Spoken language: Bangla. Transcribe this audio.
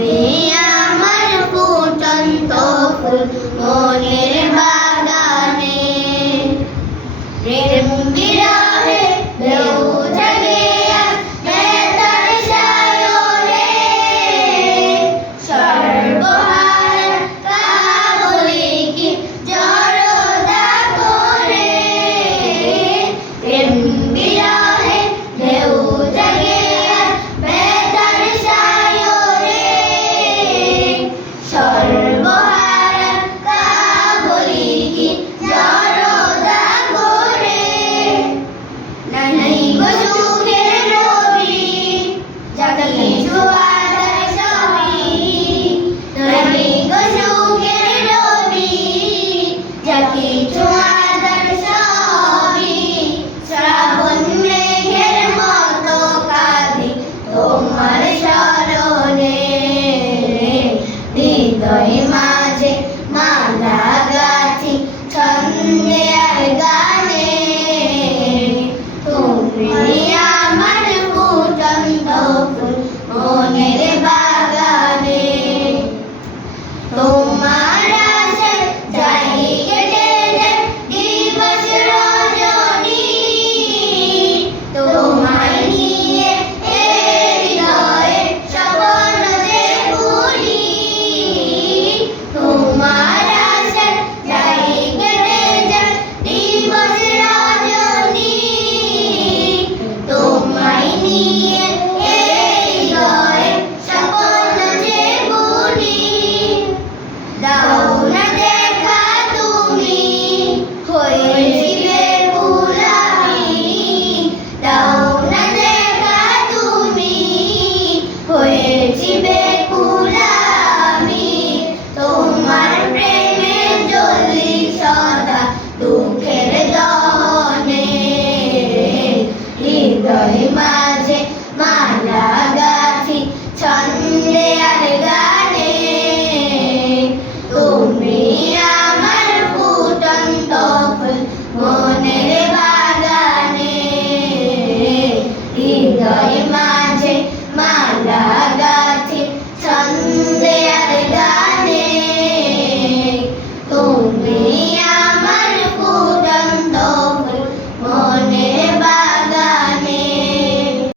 তুমি আমার ফুটন্ত ফুল মনের বাগানে, প্রেম বিরহে ঢেউ জাগে আজ বেতার সায়রে, সর্বহারা কাবুলিকে জড়তা করে, প্রেম বিরহে ঢেউ জাগে আজ বেতার সায়রে, সর্বহারা কাবুলিকে জড়তা করে। নাই গো সুখের নবী যাকে কিছু আদার সবই, নাই গো সুখের নবী যাকে কিছু আদার সবই, শ্রাবণ মেঘের মতো কাঁদি তোমার স্মরণে, হৃদয় মাঝে মালা গাছি ছন্দে আর গানে, তুমি আমার ফুটন্ত ফুল মনের বাগানে, তোমার আশায় যাই কেটে যায় দিবস রজনী, তোমায় নিয়ে এই হৃদয়ে স্বপ্ন যে বুনি, তোমার আশায় যাই কেটে যায় দিবস রজনী, তোমায় নিয়ে এই হৃদয়ে স্বপ্ন যে বুনি। দাও না দেখা তুমি হয়েছি বেকুল আমি, দাও না দেখা তুমি হয়েছি বেকুল